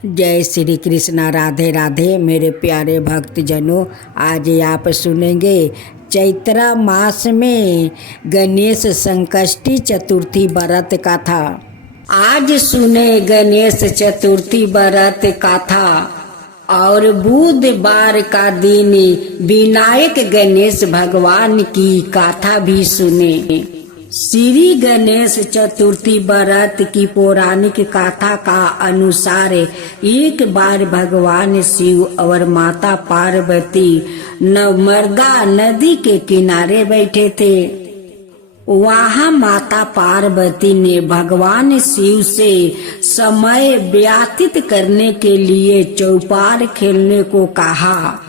जय श्री कृष्णा। राधे राधे मेरे प्यारे भक्तजनों, आज आप सुनेंगे चैत्र मास में गणेश संकष्टी चतुर्थी व्रत कथा। आज सुने गणेश चतुर्थी व्रत कथा और बुधवार का दिन विनायक गणेश भगवान की कथा भी सुने। श्री गणेश चतुर्थी व्रत की पौराणिक कथा का अनुसार एक बार भगवान शिव और माता पार्वती नर्मदा नदी के किनारे बैठे थे। वहाँ माता पार्वती ने भगवान शिव से समय व्यतीत करने के लिए चौपार खेलने को कहा।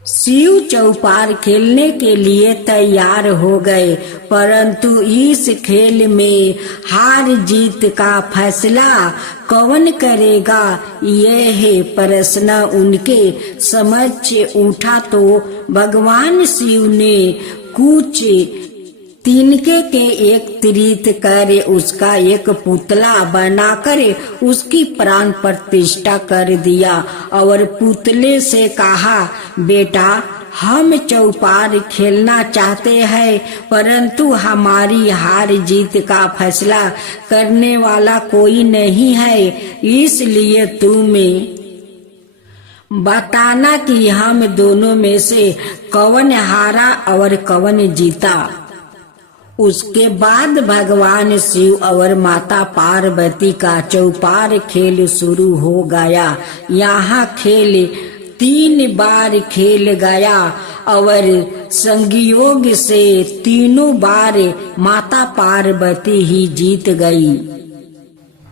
शिव चौपार खेलने के लिए तैयार हो गए, परंतु इस खेल में हार जीत का फैसला कौन करेगा, यह प्रश्न उनके समक्ष उठा तो भगवान शिव ने कुछ तिनके के एकत्रित कर उसका एक पुतला बनाकर उसकी प्राण प्रतिष्ठा कर दिया और पुतले से कहा, बेटा हम चौपार खेलना चाहते हैं, परंतु हमारी हार जीत का फैसला करने वाला कोई नहीं है, इसलिए तुम्हें बताना कि हम दोनों में से कौन हारा और कौन जीता। उसके बाद भगवान शिव और माता पार्वती का चौपार खेल शुरू हो गया। यहाँ खेल 3 बार खेल गया और संयोग से तीनों बार माता पार्वती ही जीत गई।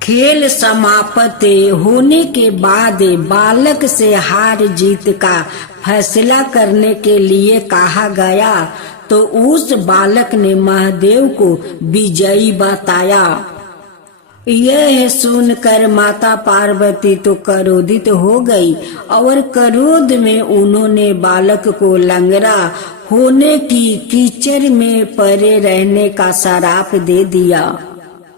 खेल समाप्त होने के बाद बालक से हार जीत का फैसला करने के लिए कहा गया, तो उस बालक ने महादेव को विजयी बताया। यह सुनकर माता पार्वती तो क्रोधित हो गई और क्रोध में उन्होंने बालक को लंगड़ा होने की कीचड़ में पड़े रहने का श्राप दे दिया।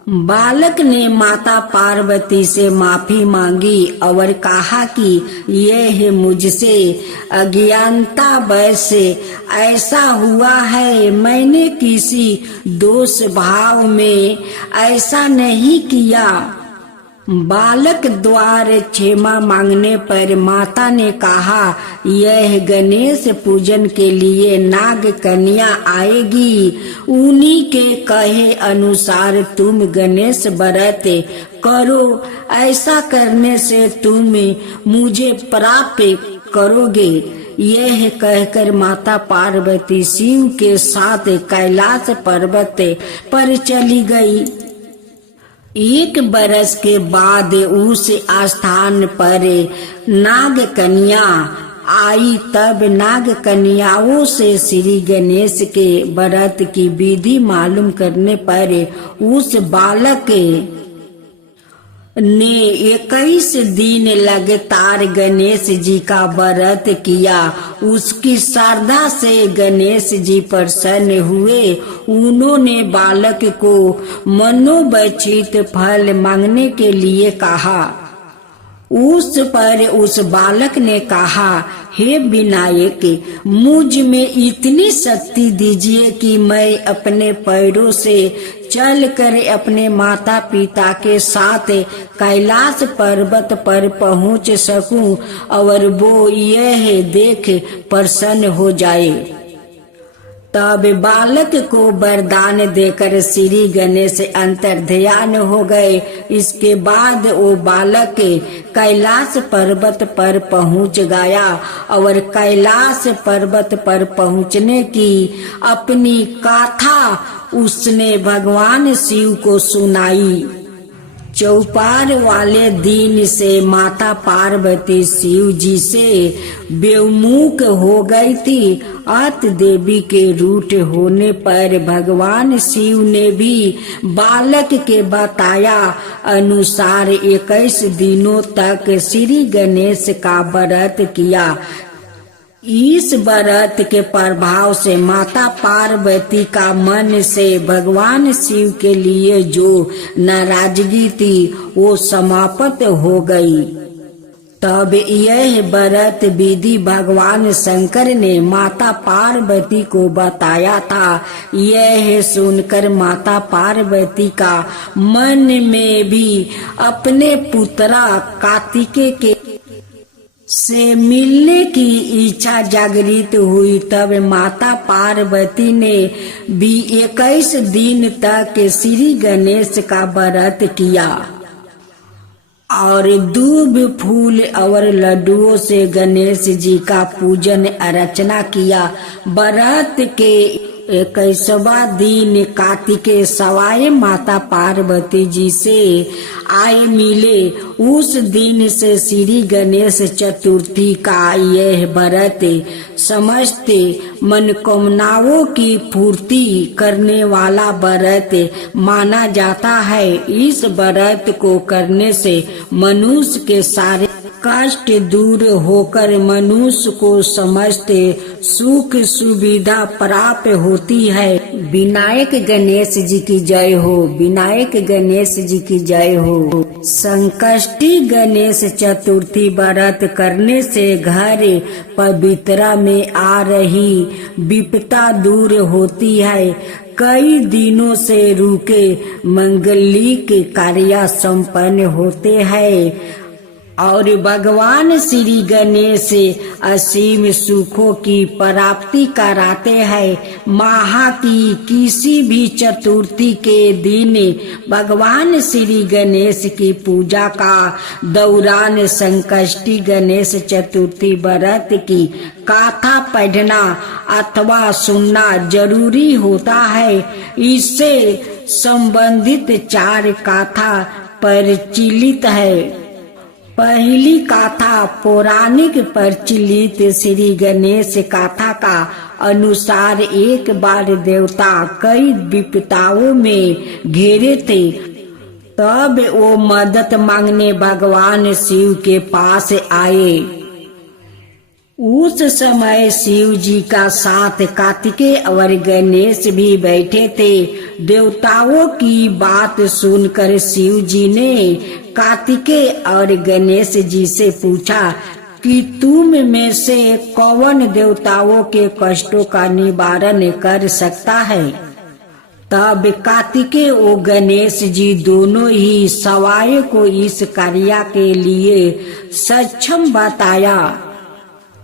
बालक ने माता पार्वती से माफी मांगी और कहा कि यह मुझसे अज्ञानतावश ऐसा हुआ है, मैंने किसी दोष भाव में ऐसा नहीं किया। बालक द्वारा क्षमा मांगने पर माता ने कहा, यह गणेश पूजन के लिए नाग कन्या आएगी, उन्हीं के कहे अनुसार तुम गणेश व्रत करो, ऐसा करने से तुम मुझे प्राप्त करोगे। यह कहकर माता पार्वती शिव के साथ कैलाश पर्वत पर चली गई। 1 बरस के बाद उस स्थान पर नाग कन्या आई। तब नाग कन्याओं से श्री गणेश के व्रत की विधि मालूम करने पर उस बालक ने 21 दिन लगातार गणेश जी का व्रत किया। उसकी श्रद्धा से गणेश जी प्रसन्न हुए। उन्होंने बालक को मनोवांछित फल मांगने के लिए कहा। उस पर उस बालक ने कहा, हे विनायक, मुझ में इतनी शक्ति दीजिए कि मैं अपने पैरों से चलकर अपने माता पिता के साथ कैलाश पर्वत पर पहुंच सकूं और वो यह देख प्रसन्न हो जाए। तब बालक को वरदान देकर श्री गणेश अंतर्ध्यान हो गए। इसके बाद वो बालक कैलाश पर्वत पर पहुंच गया और कैलाश पर्वत पर पहुंचने की अपनी कथा उसने भगवान शिव को सुनाई। चौपार वाले दिन से माता पार्वती शिव जी से बेमुख हो गई थी। अत देवी के रूठ होने पर भगवान शिव ने भी बालक के बताया अनुसार 21 दिनों तक श्री गणेश का व्रत किया। इस व्रत के प्रभाव से माता पार्वती का मन से भगवान शिव के लिए जो नाराजगी थी वो समाप्त हो गई। तब यह व्रत विधि भगवान शंकर ने माता पार्वती को बताया था। यह सुनकर माता पार्वती का मन में भी अपने पुत्रा कार्तिकेय के से मिलने की इच्छा जागृत हुई। तब माता पार्वती ने भी 21 दिन तक श्री गणेश का व्रत किया और दूब फूल और लड्डुओं से गणेश जी का पूजन अर्चना किया। व्रत के 21वां दिन कार्तिकेय सवाए माता पार्वती जी से आए मिले। उस दिन से श्री गणेश चतुर्थी का यह व्रत समस्त मनोकामनाओं की पूर्ति करने वाला व्रत माना जाता है। इस व्रत को करने से मनुष्य के सारे कष्ट दूर होकर मनुष्य को समस्त सुख सुविधा प्राप्त होती है। विनायक गणेश जी की जय हो। विनायक गणेश जी की जय हो। संकष्टी गणेश चतुर्थी व्रत करने से घर पवित्रता में आ रही विपदा दूर होती है। कई दिनों से रुके मंगलिक कार्य संपन्न होते हैं और भगवान श्री गणेश असीम सुखों की प्राप्ति कराते हैं। माह की किसी भी चतुर्थी के दिन भगवान श्री गणेश की पूजा का दौरान संकष्टी गणेश चतुर्थी व्रत की कथा पढ़ना अथवा सुनना जरूरी होता है। इससे संबंधित 4 कथा प्रचलित है। पहली कथा पौराणिक प्रचलित श्री गणेश कथा का अनुसार एक बार देवता कई विपदाओं में घिरे थे। तब वो मदद मांगने भगवान शिव के पास आए। उस समय शिव जी का साथ कार्तिकेय और गणेश भी बैठे थे। देवताओं की बात सुनकर शिव जी ने कार्तिकेय और गणेश जी से पूछा कि तुम में से कौन देवताओं के कष्टों का निवारण कर सकता है। तब कार्तिकेय और गणेश जी दोनों ही सवाए को इस कार्य के लिए सक्षम बताया।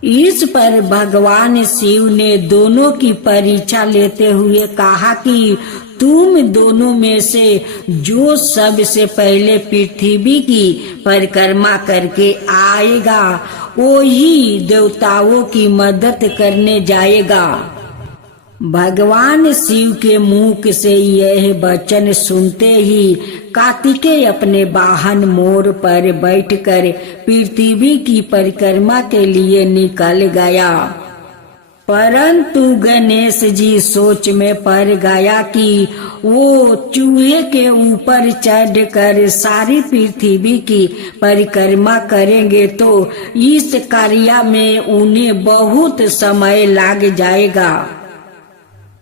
इस पर भगवान शिव ने दोनों की परीक्षा लेते हुए कहा कि तुम दोनों में से जो सबसे पहले पृथ्वी की परिक्रमा करके आएगा वो ही देवताओं की मदद करने जाएगा। भगवान शिव के मुख से यह वचन सुनते ही कार्तिकेय अपने वाहन मोर पर बैठकर पृथ्वी की परिक्रमा के लिए निकल गया। परंतु गणेश जी सोच में पड़ गया कि वो चूहे के ऊपर चढ़कर सारी पृथ्वी की परिक्रमा करेंगे तो इस कार्य में उन्हें बहुत समय लग जाएगा।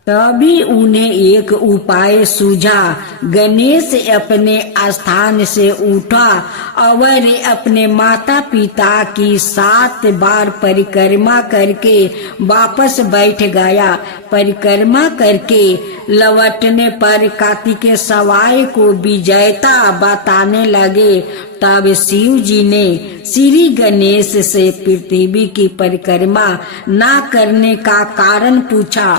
तभी उन्हें एक उपाय सूझा। गणेश अपने स्थान से उठा और अपने माता पिता की 7 बार परिक्रमा करके वापस बैठ गया। परिक्रमा करके लौटने पर कार्तिकेय सवाए को विजेता बताने लगे। तब शिव जी ने श्री गणेश से पृथ्वी की परिक्रमा न करने का कारण पूछा।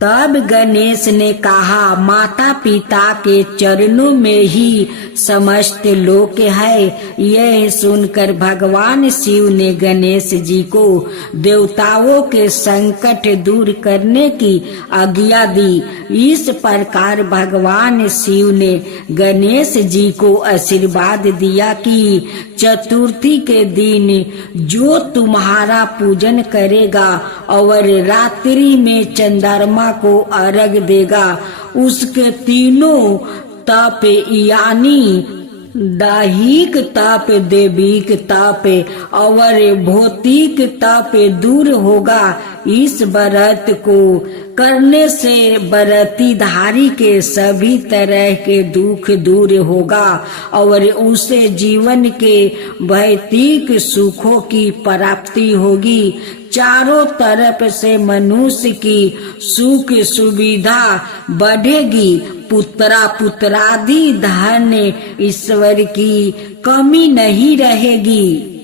तब गणेश ने कहा, माता पिता के चरणों में ही समस्त लोक है। यह सुनकर भगवान शिव ने गणेश जी को देवताओं के संकट दूर करने की आज्ञा दी। इस प्रकार भगवान शिव ने गणेश जी को आशीर्वाद दिया कि चतुर्थी के दिन जो तुम्हारा पूजन करेगा और रात्रि में चंद्रमा को अर्घ देगा उसके तीनों तप यानी दाहिक ताप देविक ताप और भौतिक ताप दूर होगा। इस व्रत को करने से व्रतीधारी के सभी तरह के दुख दूर होगा और उसे जीवन के भौतिक सुखों की प्राप्ति होगी। चारों तरफ से मनुष्य की सुख सुविधा बढ़ेगी। पुत्रा पुत्रादि धन ईश्वर की कमी नहीं रहेगी।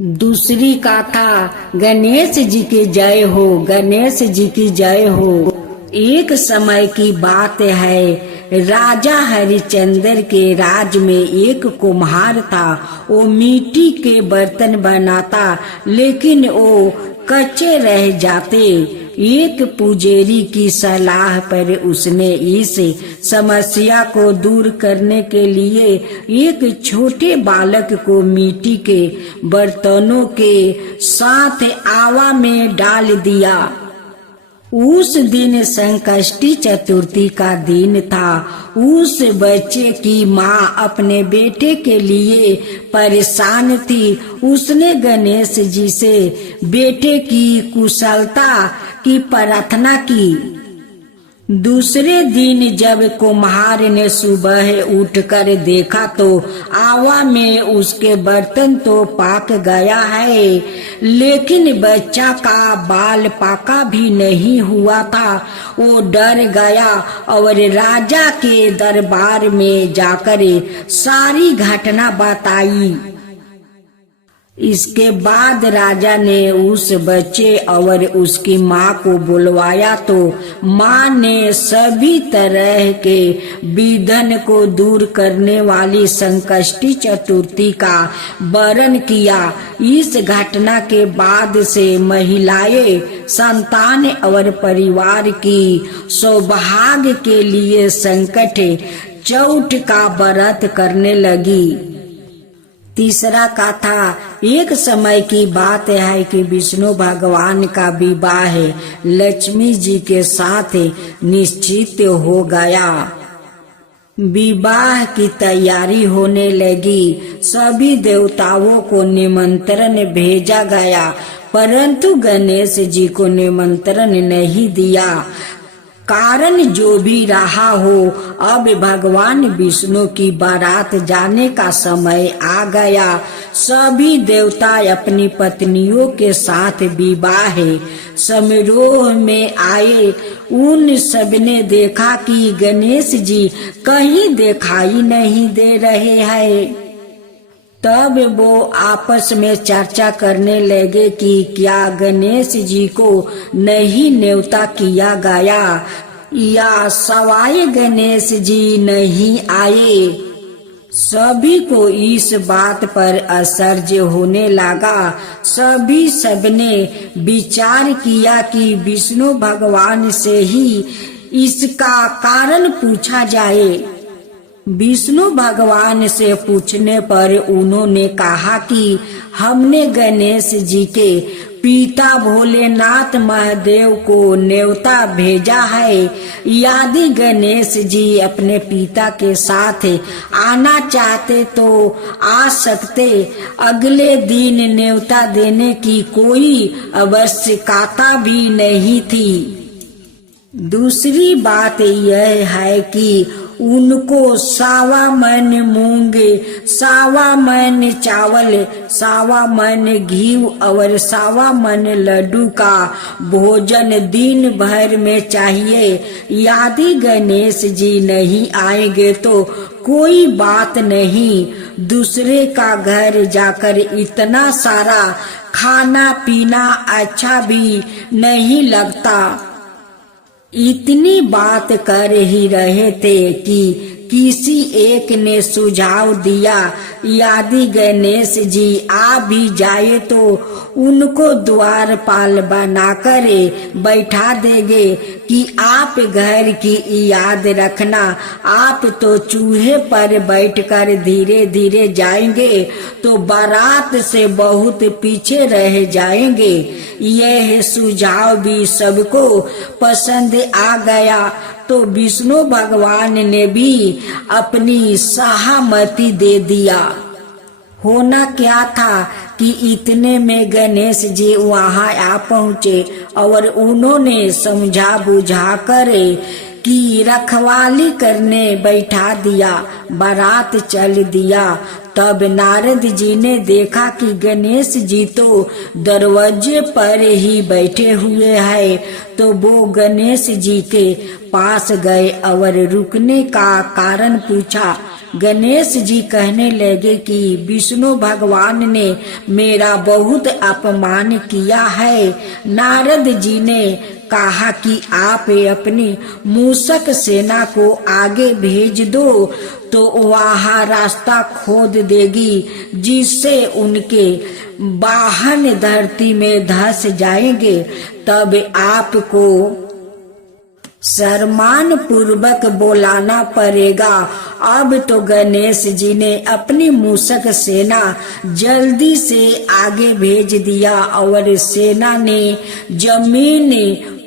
दूसरी गाथा गणेश जी की जय हो, गणेश जी की जय हो। एक समय की बात है, राजा हरिश्चंद्र के राज में एक कुम्हार था। वो मिट्टी के बर्तन बनाता, लेकिन वो कच्चे रह जाते। एक पुजारी की सलाह पर उसने इस समस्या को दूर करने के लिए एक छोटे बालक को मिट्टी के बर्तनों के साथ आवा में डाल दिया। उस दिन संकष्टी चतुर्थी का दिन था। उस बच्चे की माँ अपने बेटे के लिए परेशान थी। उसने गणेश जी से बेटे की कुशलता की प्रार्थना की। दूसरे दिन जब कुम्हार ने सुबह उठकर देखा तो आवा में उसके बर्तन तो पाक गया है, लेकिन बच्चा का बाल पाका भी नहीं हुआ था। वो डर गया और राजा के दरबार में जाकर सारी घटना बताई। इसके बाद राजा ने उस बच्चे और उसकी माँ को बुलवाया तो माँ ने सभी तरह के विघ्न को दूर करने वाली संकष्टी चतुर्थी का वर्णन किया। इस घटना के बाद से महिलाएं संतान और परिवार की सौभाग्य के लिए संकट चौथ का व्रत करने लगी। तीसरा कथा, एक समय की बात है कि विष्णु भगवान का विवाह लक्ष्मी जी के साथ निश्चित हो गया। विवाह की तैयारी होने लगी। सभी देवताओं को निमंत्रण भेजा गया, परंतु गणेश जी को निमंत्रण नहीं दिया। कारण जो भी रहा हो, अब भगवान विष्णु की बारात जाने का समय आ गया। सभी देवता अपनी पत्नियों के साथ विवाह समारोह में आए। उन सबने देखा कि गणेश जी कहीं दिखाई नहीं दे रहे हैं। तब वो आपस में चर्चा करने लगे कि क्या गणेश जी को नहीं न्योता किया गया या सवाई गणेश जी नहीं आए। सभी को इस बात पर आश्चर्य होने लगा। सबने विचार किया कि विष्णु भगवान से ही इसका कारण पूछा जाए। विष्णु भगवान से पूछने पर उन्होंने कहा कि हमने गणेश जी के पिता भोलेनाथ महादेव को न्योता भेजा है। यदि गणेश जी अपने पिता के साथ आना चाहते तो आ सकते। अगले दिन न्योता देने की कोई आवश्यकता भी नहीं थी। दूसरी बात यह है कि उनको 1.25 मन मूंग, 1.25 मन चावल, 1.25 मन घी और 1.25 मन लड्डू का भोजन दिन भर में चाहिए। यदि गणेश जी नहीं आएंगे तो कोई बात नहीं, दूसरे का घर जाकर इतना सारा खाना पीना अच्छा भी नहीं लगता। इतनी बात कर ही रहे थे कि किसी एक ने सुझाव दिया, यदि गणेश जी आ भी जाए तो उनको द्वारपाल बनाकर बैठा देंगे, कि आप घर की याद रखना। आप तो चूहे पर बैठकर धीरे धीरे जाएंगे तो बारात से बहुत पीछे रह जाएंगे। यह सुझाव भी सबको पसंद आ गया तो विष्णु भगवान ने भी अपनी सहमति दे दिया। होना क्या था कि इतने में गणेश जी वहां आ पहुँचे और उन्होंने समझा बुझा कर कि रखवाली करने बैठा दिया, बारात चल दिया। तब नारद जी ने देखा कि गणेश जी तो दरवाजे पर ही बैठे हुए हैं, तो वो गणेश जी के पास गए और रुकने का कारण पूछा। गणेश जी कहने लगे कि विष्णु भगवान ने मेरा बहुत अपमान किया है। नारद जी ने कहा कि आप अपनी मूषक सेना को आगे भेज दो तो वहाँ रास्ता खोद देगी, जिससे उनके वाहन धरती में धंस जाएंगे। तब आपको सम्मान पूर्वक बोलाना पड़ेगा। अब तो गणेश जी ने अपनी मूषक सेना जल्दी से आगे भेज दिया और सेना ने जमीन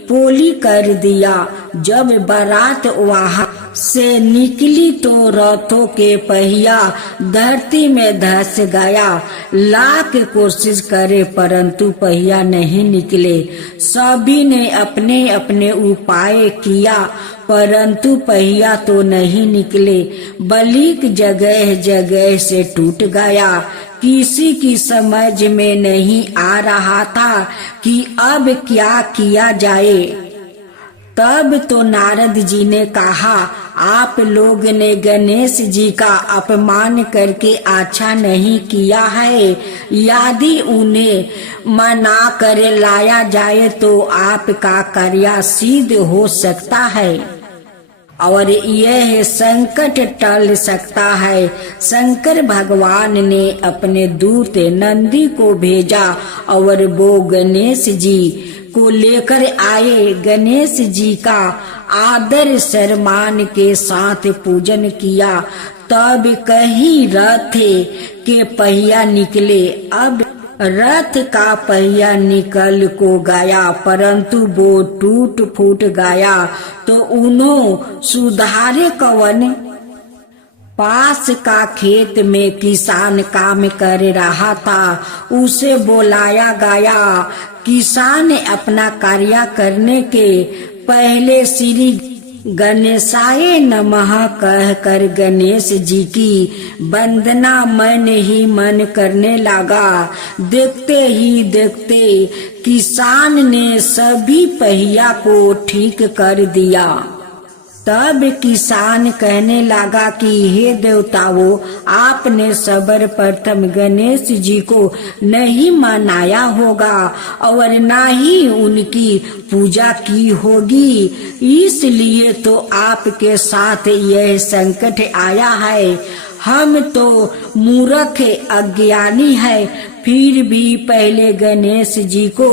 पोली कर दिया। जब बारात वहां से निकली तो रथों के पहिया धरती में धंस गया। लाख कोशिश करे परंतु पहिया नहीं निकले। सभी ने अपने अपने उपाय किया परंतु पहिया तो नहीं निकले। बलिक जगह जगह से टूट गया। किसी की समझ में नहीं आ रहा था कि अब क्या किया जाए। तब तो नारद जी ने कहा, आप लोग ने गणेश जी का अपमान करके अच्छा नहीं किया है। यदि उन्हें मना कर लाया जाए तो आपका कार्य सिद्ध हो सकता है और यह संकट टल सकता है। शंकर भगवान ने अपने दूत नंदी को भेजा और वो गणेश जी को लेकर आए। गणेश जी का आदर सम्मान के साथ पूजन किया। तब कहीं रथ के पहिया निकले। अब रथ का पहिया निकल को गया परंतु वो टूट फूट गया। तो उन्हों सुधारे कवन। पास का खेत में किसान काम कर रहा था, उसे बुलाया गया। किसान अपना कार्य करने के पहले श्री गणेशाय नमः कहकर गणेश जी की वंदना मन ही मन करने लगा। देखते ही देखते किसान ने सभी पहिया को ठीक कर दिया। तब किसान कहने लगा कि हे देवताओं, आपने सर्वप्रथम गणेश जी को नहीं मनाया होगा और ना ही उनकी पूजा की होगी, इसलिए तो आपके साथ यह संकट आया है। हम तो मूर्ख अज्ञानी है, फिर भी पहले गणेश जी को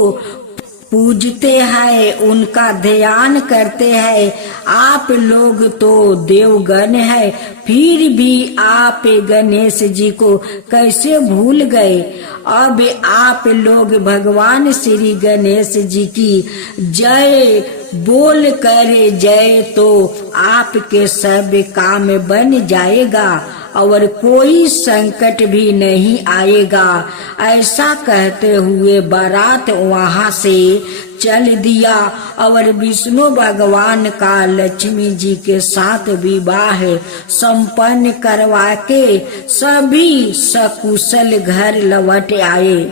पूजते हैं, उनका ध्यान करते हैं। आप लोग तो देवगण है, फिर भी आप गणेश जी को कैसे भूल गए। अब आप लोग भगवान श्री गणेश जी की जय बोल कर जय तो आपके सब काम बन जाएगा और कोई संकट भी नहीं आएगा। ऐसा कहते हुए बारात वहां से चल दिया और विष्णु भगवान का लक्ष्मी जी के साथ विवाह संपन्न करवा के सभी सकुशल घर लौट आए।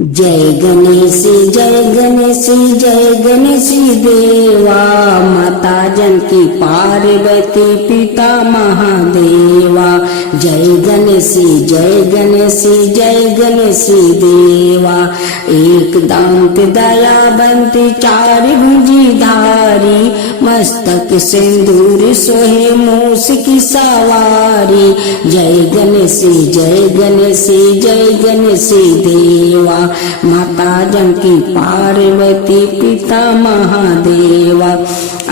जय गणेश जय गणेश जय गणेश देवा, माता जानकी पार्वती पिता महादेवा। जय गणेश जय गणेश जय गणेश देवा, एक दांत दयावंत चार भुजी धारी, मस्तक के सिंदूर सोहे मूस की सवारी। जय गणेश जय गणेश जय गणेश देवा, माता जानकी पार्वती पिता महादेवा।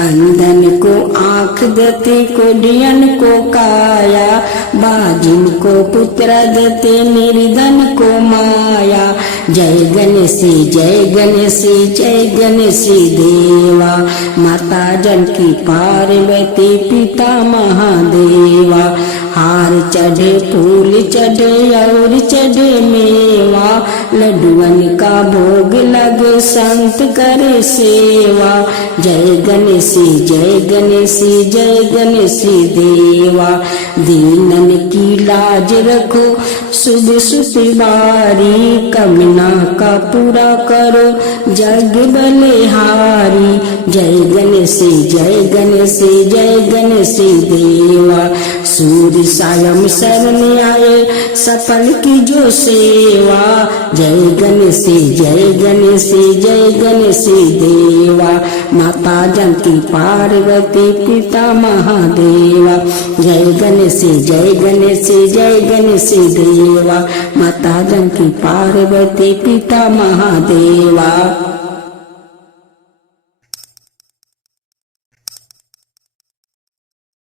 अंधन को आँख देते, कोढ़ियन को काया, बाजिन को पुत्र देते, निर्धन को माया। जय गणेश जय गणेश जय गणेश देवा, माता जानकी पार्वती पिता महादेवा। हार चढ़े फूल चढ़े और चढ़े मेवा, लड्डुअन का भोग लगे संत करे सेवा। जय गणेश जय गणेश जय गणेश देवा, दीनन की लाज रखो शुभ सुतिवारी। कमना का पूरा करो जग बलिहारी। जय गणेश जय गणेश जय गणेश देवा, सूर्य सायं शरण आए सफल की जो सेवा। जय गणेश जय गणेश जय गणेश देवा, माता जानकी पार्वती पिता महादेवा। जय गणेश जय गणेश जय गणेश देवा, माता जानकी पार्वती पिता महादेवा।